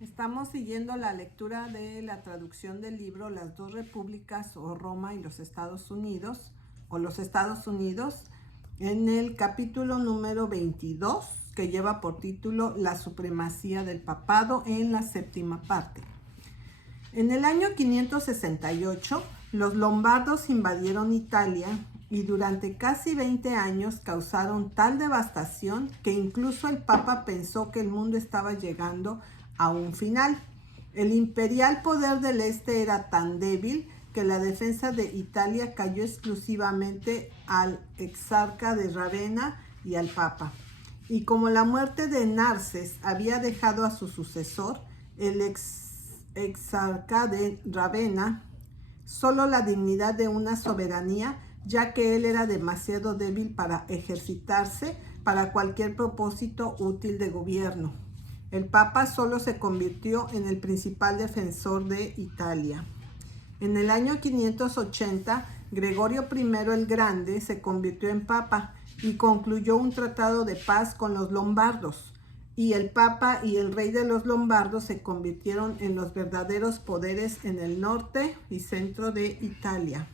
Estamos siguiendo la lectura de la traducción del libro Las dos repúblicas o Roma y los Estados Unidos en el capítulo número 22 que lleva por título La supremacía del papado en la séptima parte. En el año 568 los lombardos invadieron Italia y durante casi 20 años causaron tal devastación que incluso el Papa pensó que el mundo estaba llegando a un final. El imperial poder del este era tan débil que la defensa de Italia cayó exclusivamente al exarca de Ravenna y al Papa. Y como la muerte de Narses había dejado a su sucesor, el exarca de Ravenna, solo la dignidad de una soberanía, ya que él era demasiado débil para ejercitarse para cualquier propósito útil de gobierno. El Papa solo se convirtió en el principal defensor de Italia. En el año 580, Gregorio I el Grande se convirtió en Papa y concluyó un tratado de paz con los lombardos. Y el Papa y el rey de los lombardos se convirtieron en los verdaderos poderes en el norte y centro de Italia.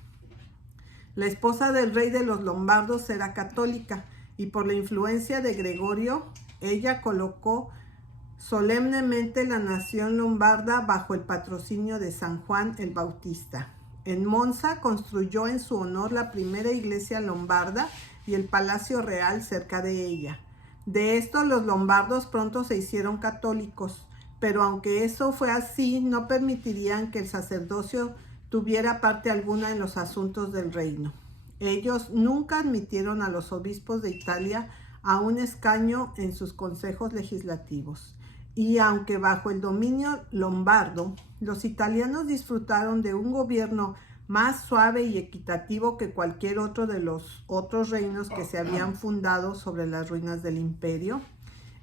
La esposa del rey de los lombardos era católica y por la influencia de Gregorio, ella colocó solemnemente la nación lombarda bajo el patrocinio de San Juan el Bautista. En Monza construyó en su honor la primera iglesia lombarda y el palacio real cerca de ella. De esto los lombardos pronto se hicieron católicos, pero aunque eso fue así, no permitirían que el sacerdocio tuviera parte alguna en los asuntos del reino. Ellos nunca admitieron a los obispos de Italia a un escaño en sus consejos legislativos. Y aunque bajo el dominio lombardo, los italianos disfrutaron de un gobierno más suave y equitativo que cualquier otro de los otros reinos que se habían fundado sobre las ruinas del imperio,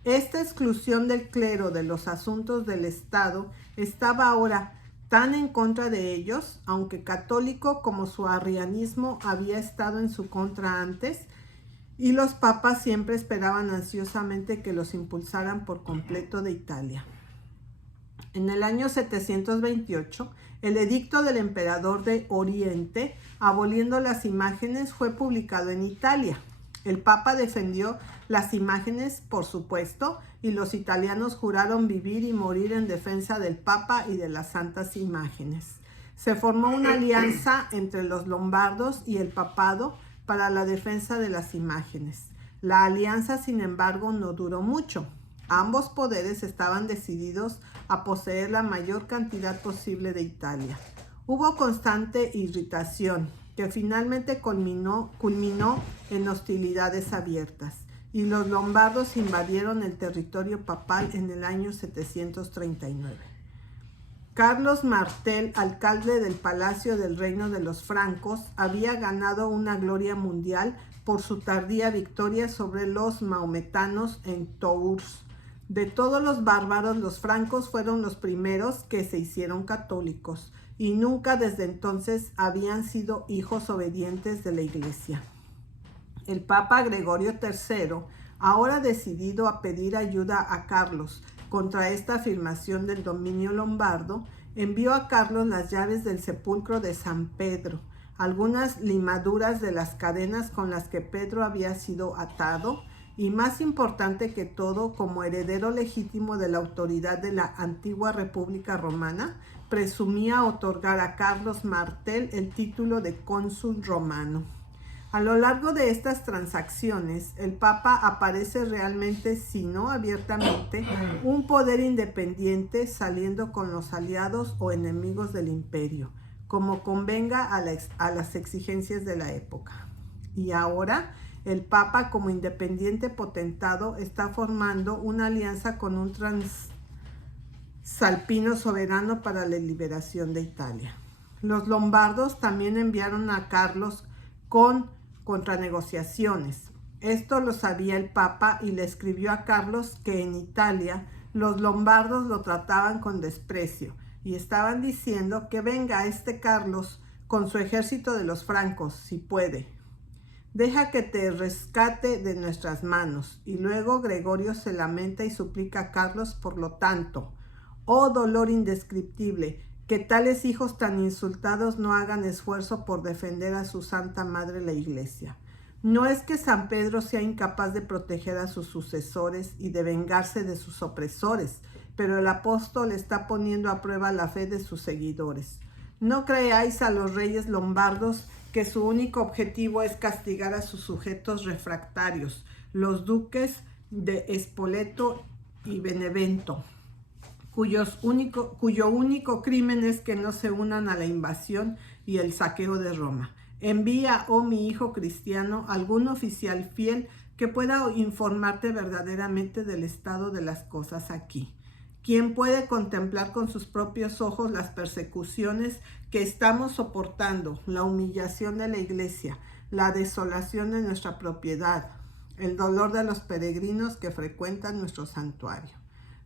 esta exclusión del clero de los asuntos del Estado estaba ahora tan en contra de ellos, aunque católico como su arrianismo había estado en su contra antes, y los papas siempre esperaban ansiosamente que los impulsaran por completo de Italia. En el año 728, el edicto del emperador de Oriente, aboliendo las imágenes, fue publicado en Italia. El Papa defendió las imágenes, por supuesto, y los italianos juraron vivir y morir en defensa del Papa y de las santas imágenes. Se formó una alianza entre los lombardos y el papado para la defensa de las imágenes. La alianza, sin embargo, no duró mucho. Ambos poderes estaban decididos a poseer la mayor cantidad posible de Italia. Hubo constante irritación, que finalmente culminó en hostilidades abiertas, y los lombardos invadieron el territorio papal en el año 739. Carlos Martel, alcalde del Palacio del Reino de los Francos, había ganado una gloria mundial por su tardía victoria sobre los maometanos en Tours. De todos los bárbaros, los francos fueron los primeros que se hicieron católicos y nunca desde entonces habían sido hijos obedientes de la Iglesia. El Papa Gregorio III, ahora decidido a pedir ayuda a Carlos contra esta afirmación del dominio lombardo, envió a Carlos las llaves del sepulcro de San Pedro, algunas limaduras de las cadenas con las que Pedro había sido atado, y más importante que todo, como heredero legítimo de la autoridad de la antigua República Romana, presumía otorgar a Carlos Martel el título de cónsul romano. A lo largo de estas transacciones, el Papa aparece realmente, si no abiertamente, un poder independiente saliendo con los aliados o enemigos del imperio, como convenga a las exigencias de la época. Y ahora, el Papa, como independiente potentado, está formando una alianza con un transalpino soberano para la liberación de Italia. Los lombardos también enviaron a Carlos con contranegociaciones. Esto lo sabía el Papa y le escribió a Carlos que en Italia los lombardos lo trataban con desprecio y estaban diciendo que venga este Carlos con su ejército de los francos, si puede. Deja que te rescate de nuestras manos. Y luego Gregorio se lamenta y suplica a Carlos, por lo tanto, Oh dolor indescriptible, que tales hijos tan insultados no hagan esfuerzo por defender a su Santa Madre la Iglesia. No es que San Pedro sea incapaz de proteger a sus sucesores y de vengarse de sus opresores, pero el apóstol está poniendo a prueba la fe de sus seguidores. No creáis a los reyes lombardos que su único objetivo es castigar a sus sujetos refractarios, los duques de Spoleto y Benevento, cuyo único crimen es que no se unan a la invasión y el saqueo de Roma. Envía, oh mi hijo cristiano, algún oficial fiel que pueda informarte verdaderamente del estado de las cosas aquí. ¿Quién puede contemplar con sus propios ojos las persecuciones que estamos soportando, la humillación de la iglesia, la desolación de nuestra propiedad, el dolor de los peregrinos que frecuentan nuestro santuario?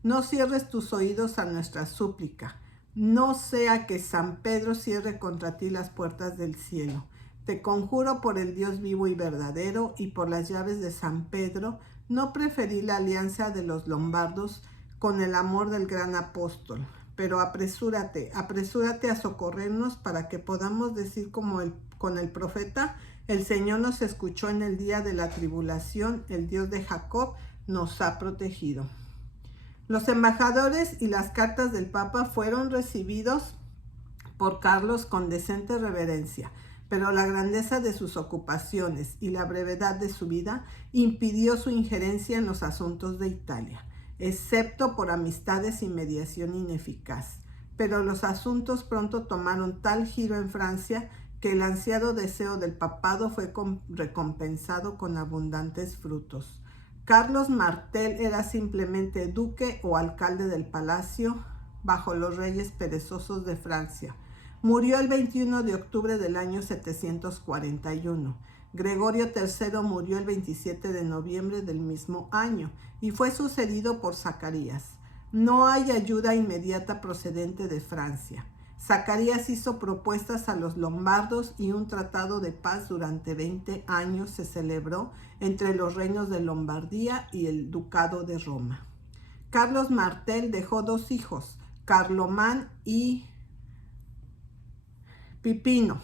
No cierres tus oídos a nuestra súplica, no sea que San Pedro cierre contra ti las puertas del cielo. Te conjuro por el Dios vivo y verdadero y por las llaves de San Pedro, no preferí la alianza de los lombardos con el amor del gran apóstol, pero apresúrate a socorrernos para que podamos decir con el profeta: el Señor nos escuchó en el día de la tribulación, el Dios de Jacob nos ha protegido. Los embajadores y las cartas del Papa fueron recibidos por Carlos con decente reverencia, pero la grandeza de sus ocupaciones y la brevedad de su vida impidió su injerencia en los asuntos de Italia, excepto por amistades y mediación ineficaz. Pero los asuntos pronto tomaron tal giro en Francia que el ansiado deseo del papado fue recompensado con abundantes frutos. Carlos Martel era simplemente duque o alcalde del palacio bajo los reyes perezosos de Francia. Murió el 21 de octubre del año 741. Gregorio III murió el 27 de noviembre del mismo año y fue sucedido por Zacarías. No hay ayuda inmediata procedente de Francia. Zacarías hizo propuestas a los lombardos y un tratado de paz durante 20 años se celebró entre los reinos de Lombardía y el ducado de Roma. Carlos Martel dejó 2 hijos, Carlomán y Pipino,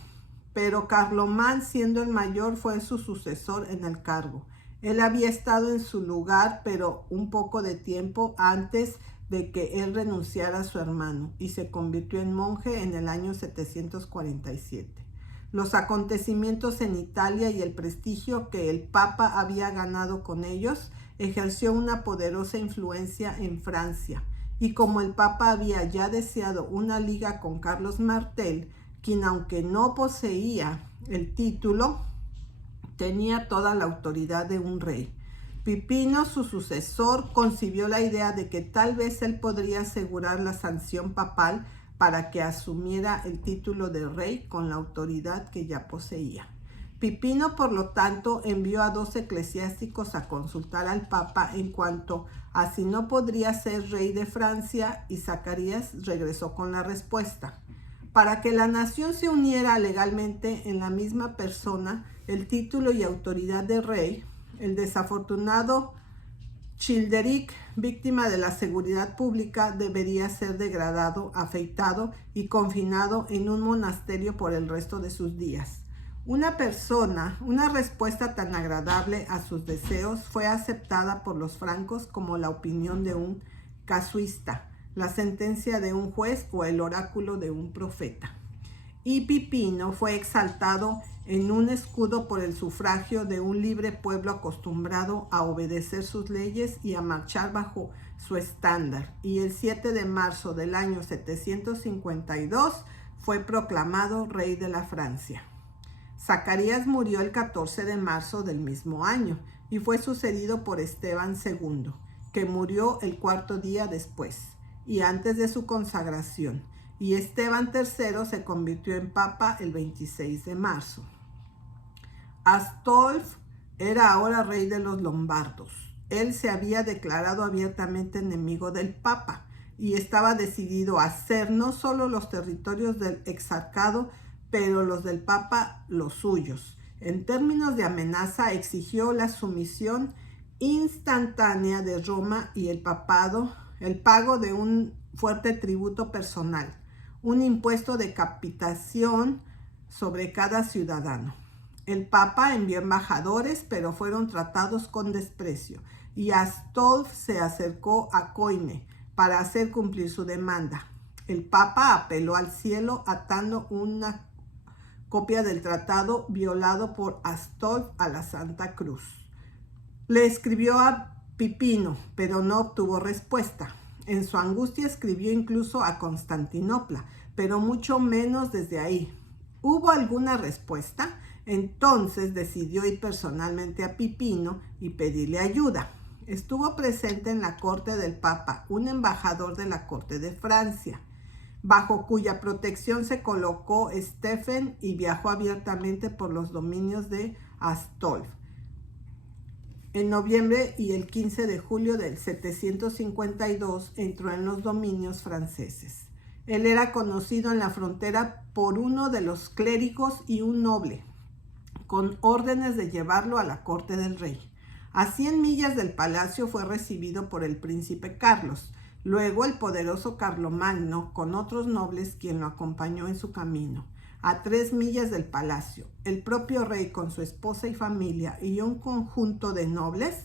pero Carlomán, siendo el mayor, fue su sucesor en el cargo. Él había estado en su lugar, pero un poco de tiempo antes de que él renunciara a su hermano y se convirtió en monje en el año 747. Los acontecimientos en Italia y el prestigio que el Papa había ganado con ellos ejerció una poderosa influencia en Francia, y como el Papa había ya deseado una liga con Carlos Martel, quien aunque no poseía el título, tenía toda la autoridad de un rey. Pipino, su sucesor, concibió la idea de que tal vez él podría asegurar la sanción papal para que asumiera el título de rey con la autoridad que ya poseía. Pipino, por lo tanto, envió a 2 eclesiásticos a consultar al Papa en cuanto a si no podría ser rey de Francia, y Zacarías regresó con la respuesta: para que la nación se uniera legalmente en la misma persona, el título y autoridad de rey, el desafortunado Childeric, víctima de la seguridad pública, debería ser degradado, afeitado y confinado en un monasterio por el resto de sus días. Una respuesta tan agradable a sus deseos fue aceptada por los francos como la opinión de un casuista, la sentencia de un juez o el oráculo de un profeta. Y Pipino fue exaltado en un escudo por el sufragio de un libre pueblo acostumbrado a obedecer sus leyes y a marchar bajo su estándar, y el 7 de marzo del año 752 fue proclamado rey de la Francia. Zacarías murió el 14 de marzo del mismo año y fue sucedido por Esteban II, que murió el 4º día después y antes de su consagración, y Esteban III se convirtió en papa el 26 de marzo. Astolf era ahora rey de los lombardos. Él se había declarado abiertamente enemigo del papa y estaba decidido a hacer no solo los territorios del exarcado, pero los del papa los suyos. En términos de amenaza, exigió la sumisión instantánea de Roma y el papado el pago de un fuerte tributo personal, un impuesto de capitación sobre cada ciudadano. El Papa envió embajadores, pero fueron tratados con desprecio, y Astolf se acercó a Coine para hacer cumplir su demanda. El Papa apeló al cielo atando una copia del tratado violado por Astolf a la Santa Cruz. Le escribió a Pipino, pero no obtuvo respuesta. En su angustia escribió incluso a Constantinopla, pero mucho menos desde ahí. ¿Hubo alguna respuesta? Entonces decidió ir personalmente a Pipino y pedirle ayuda. Estuvo presente en la corte del Papa un embajador de la corte de Francia, bajo cuya protección se colocó Stephen, y viajó abiertamente por los dominios de Astolf. En noviembre y el 15 de julio del 752 entró en los dominios franceses. Él era conocido en la frontera por uno de los clérigos y un noble, con órdenes de llevarlo a la corte del rey. A 100 millas del palacio fue recibido por el príncipe Carlos, luego el poderoso Carlomagno con otros nobles, quien lo acompañó en su camino. A 3 millas del palacio, el propio rey con su esposa y familia y un conjunto de nobles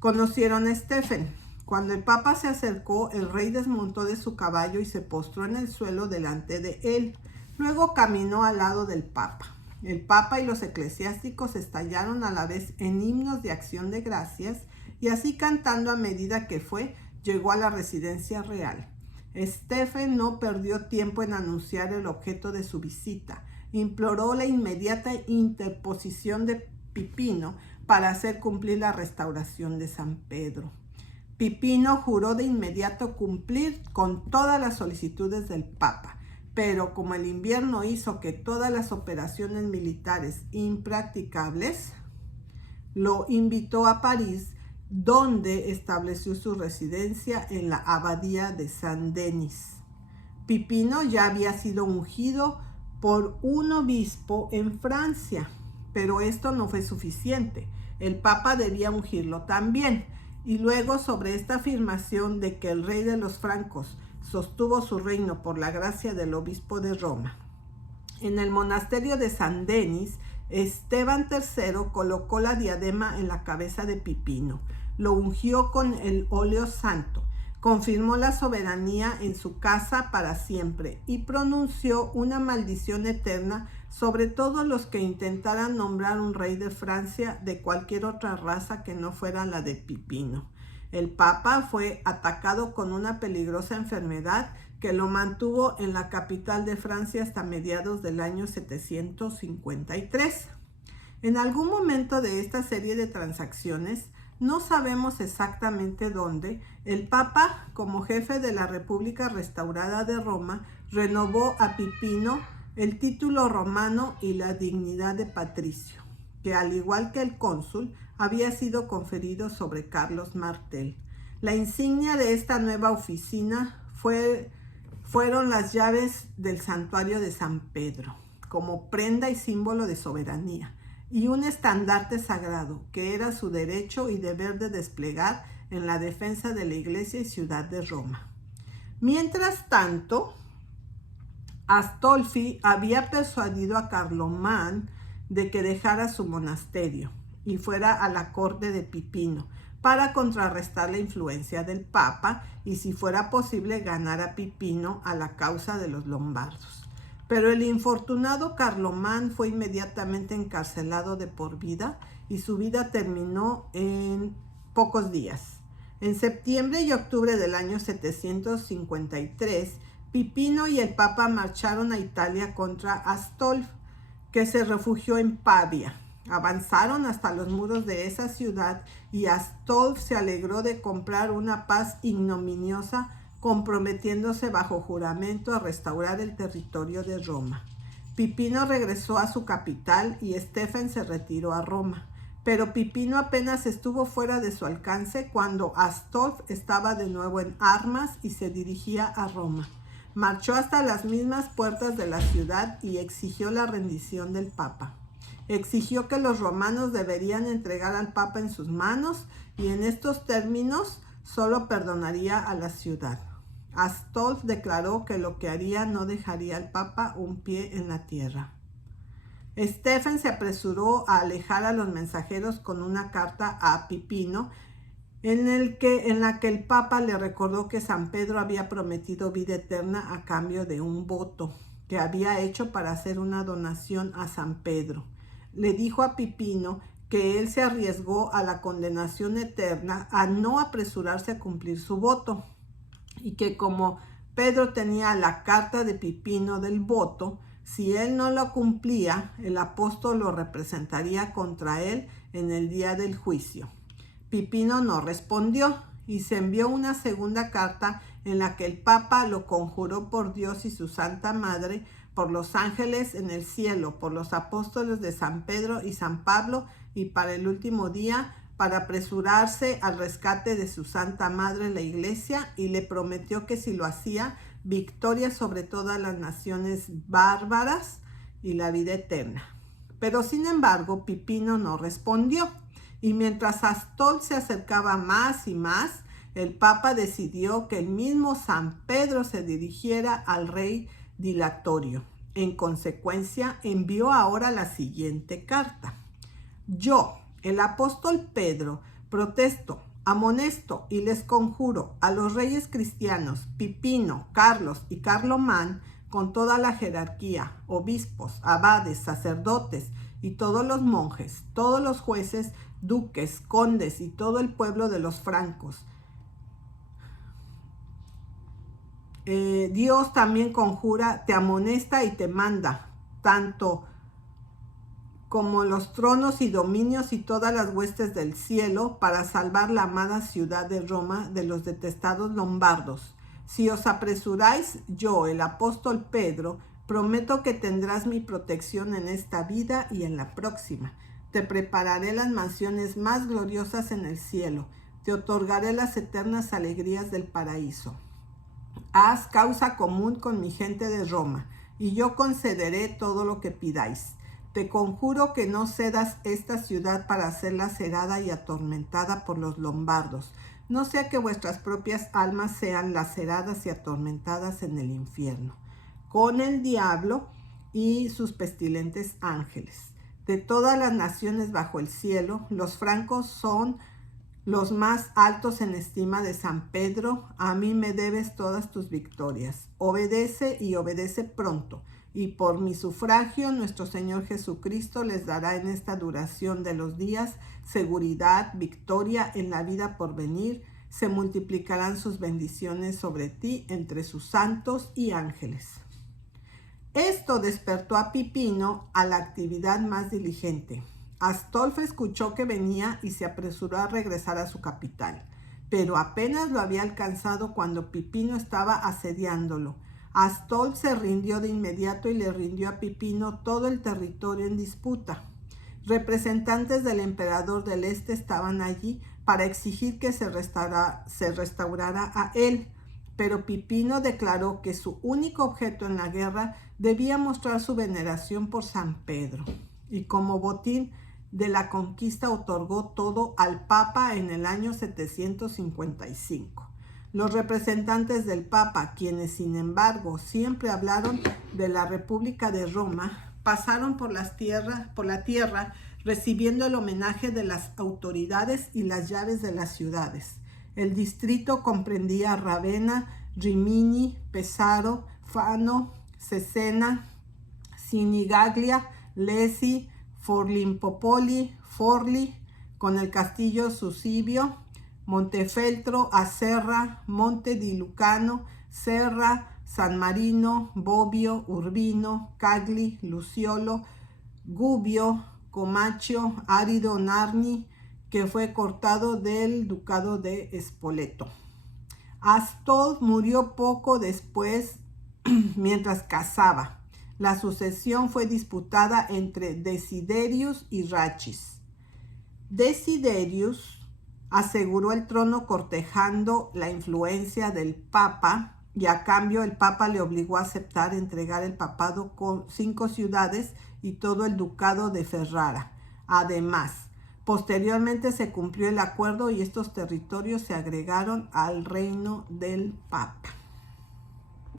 conocieron a Stephen. Cuando el Papa se acercó, el rey desmontó de su caballo y se postró en el suelo delante de él. Luego caminó al lado del Papa. El Papa y los eclesiásticos estallaron a la vez en himnos de acción de gracias, y así, cantando a medida que fue, llegó a la residencia real. Stephen no perdió tiempo en anunciar el objeto de su visita. Imploró la inmediata interposición de Pipino para hacer cumplir la restauración de San Pedro. Pipino juró de inmediato cumplir con todas las solicitudes del Papa, pero como el invierno hizo que todas las operaciones militares impracticables, lo invitó a París, donde estableció su residencia en la abadía de Saint-Denis. Pipino ya había sido ungido por un obispo en Francia, pero esto no fue suficiente. El Papa debía ungirlo también. Y luego, sobre esta afirmación de que el rey de los francos sostuvo su reino por la gracia del obispo de Roma, en el monasterio de Saint-Denis, Esteban III colocó la diadema en la cabeza de Pipino, lo ungió con el óleo santo, confirmó la soberanía en su casa para siempre y pronunció una maldición eterna sobre todos los que intentaran nombrar un rey de Francia de cualquier otra raza que no fuera la de Pipino. El Papa fue atacado con una peligrosa enfermedad que lo mantuvo en la capital de Francia hasta mediados del año 753. En algún momento de esta serie de transacciones, no sabemos exactamente dónde, el Papa, como jefe de la República restaurada de Roma, renovó a Pipino el título romano y la dignidad de patricio, que al igual que el cónsul, había sido conferido sobre Carlos Martel. La insignia de esta nueva oficina fueron las llaves del santuario de San Pedro, como prenda y símbolo de soberanía, y un estandarte sagrado que era su derecho y deber de desplegar en la defensa de la iglesia y ciudad de Roma. Mientras tanto, Astolfi había persuadido a Carlomán de que dejara su monasterio y fuera a la corte de Pipino para contrarrestar la influencia del Papa y, si fuera posible, ganar a Pipino a la causa de los lombardos. Pero el infortunado Carlomán fue inmediatamente encarcelado de por vida y su vida terminó en pocos días. En septiembre y octubre del año 753, Pipino y el Papa marcharon a Italia contra Astolf, que se refugió en Pavia. Avanzaron hasta los muros de esa ciudad y Astolf se alegró de comprar una paz ignominiosa, comprometiéndose bajo juramento a restaurar el territorio de Roma. Pipino regresó a su capital y Stephen se retiró a Roma. Pero Pipino apenas estuvo fuera de su alcance cuando Astolf estaba de nuevo en armas y se dirigía a Roma. Marchó hasta las mismas puertas de la ciudad y exigió la rendición del Papa. Exigió que los romanos deberían entregar al Papa en sus manos y en estos términos solo perdonaría a la ciudad. Astolf declaró que lo que haría no dejaría al Papa un pie en la tierra. Stephen se apresuró a alejar a los mensajeros con una carta a Pipino en la que el Papa le recordó que San Pedro había prometido vida eterna a cambio de un voto que había hecho para hacer una donación a San Pedro. Le dijo a Pipino que él se arriesgó a la condenación eterna a no apresurarse a cumplir su voto y que como Pedro tenía la carta de Pipino del voto, si él no lo cumplía, el apóstol lo representaría contra él en el día del juicio. Pipino no respondió y se envió una segunda carta en la que el Papa lo conjuró por Dios y su Santa Madre, por los ángeles en el cielo, por los apóstoles de San Pedro y San Pablo, y para el último día, para apresurarse al rescate de su Santa Madre, la Iglesia, y le prometió que si lo hacía, victoria sobre todas las naciones bárbaras y la vida eterna. Pero sin embargo, Pipino no respondió, y mientras Astolf se acercaba más y más, el Papa decidió que el mismo San Pedro se dirigiera al rey dilatorio. En consecuencia, envió ahora la siguiente carta. Yo, el apóstol Pedro, protesto, amonesto y les conjuro a los reyes cristianos Pipino, Carlos y Carlomán, con toda la jerarquía, obispos, abades, sacerdotes y todos los monjes, todos los jueces, duques, condes y todo el pueblo de los francos. Dios también conjura, te amonesta y te manda, tanto como los tronos y dominios y todas las huestes del cielo, para salvar la amada ciudad de Roma de los detestados lombardos. Si os apresuráis, yo, el apóstol Pedro, prometo que tendrás mi protección en esta vida y en la próxima. Te prepararé las mansiones más gloriosas en el cielo. Te otorgaré las eternas alegrías del paraíso. Haz causa común con mi gente de Roma, y yo concederé todo lo que pidáis. Te conjuro que no cedas esta ciudad para ser lacerada y atormentada por los lombardos, no sea que vuestras propias almas sean laceradas y atormentadas en el infierno, con el diablo y sus pestilentes ángeles. De todas las naciones bajo el cielo, los francos son los más altos en estima de San Pedro. A mí me debes todas tus victorias. Obedece y obedece pronto. Y por mi sufragio, nuestro Señor Jesucristo les dará en esta duración de los días seguridad, victoria en la vida por venir. Se multiplicarán sus bendiciones sobre ti entre sus santos y ángeles. Esto despertó a Pipino a la actividad más diligente. Astolfo escuchó que venía y se apresuró a regresar a su capital, pero apenas lo había alcanzado cuando Pipino estaba asediándolo. Astolfo se rindió de inmediato y le rindió a Pipino todo el territorio en disputa. Representantes del emperador del Este estaban allí para exigir que se restaurara a él, pero Pipino declaró que su único objeto en la guerra debía mostrar su veneración por San Pedro, y como botín de la conquista otorgó todo al Papa en el año 755. Los representantes del Papa, quienes sin embargo siempre hablaron de la República de Roma, pasaron por la tierra recibiendo el homenaje de las autoridades y las llaves de las ciudades. El distrito comprendía Ravenna, Rimini, Pesaro, Fano, Cesena, Sinigaglia, Lesi, Forlimpopoli, Forli, con el castillo Susibio, Montefeltro, Acerra, Monte di Lucano, Serra, San Marino, Bobbio, Urbino, Cagli, Luciolo, Gubbio, Comacchio, Árido, Narni, que fue cortado del ducado de Spoleto. Astolfo murió poco después mientras cazaba. La sucesión fue disputada entre Desiderius y Rachis. Desiderius aseguró el trono cortejando la influencia del Papa, y a cambio el Papa le obligó a aceptar entregar el papado con 5 ciudades y todo el ducado de Ferrara. Además, Posteriormente se cumplió el acuerdo y estos territorios se agregaron al reino del Papa.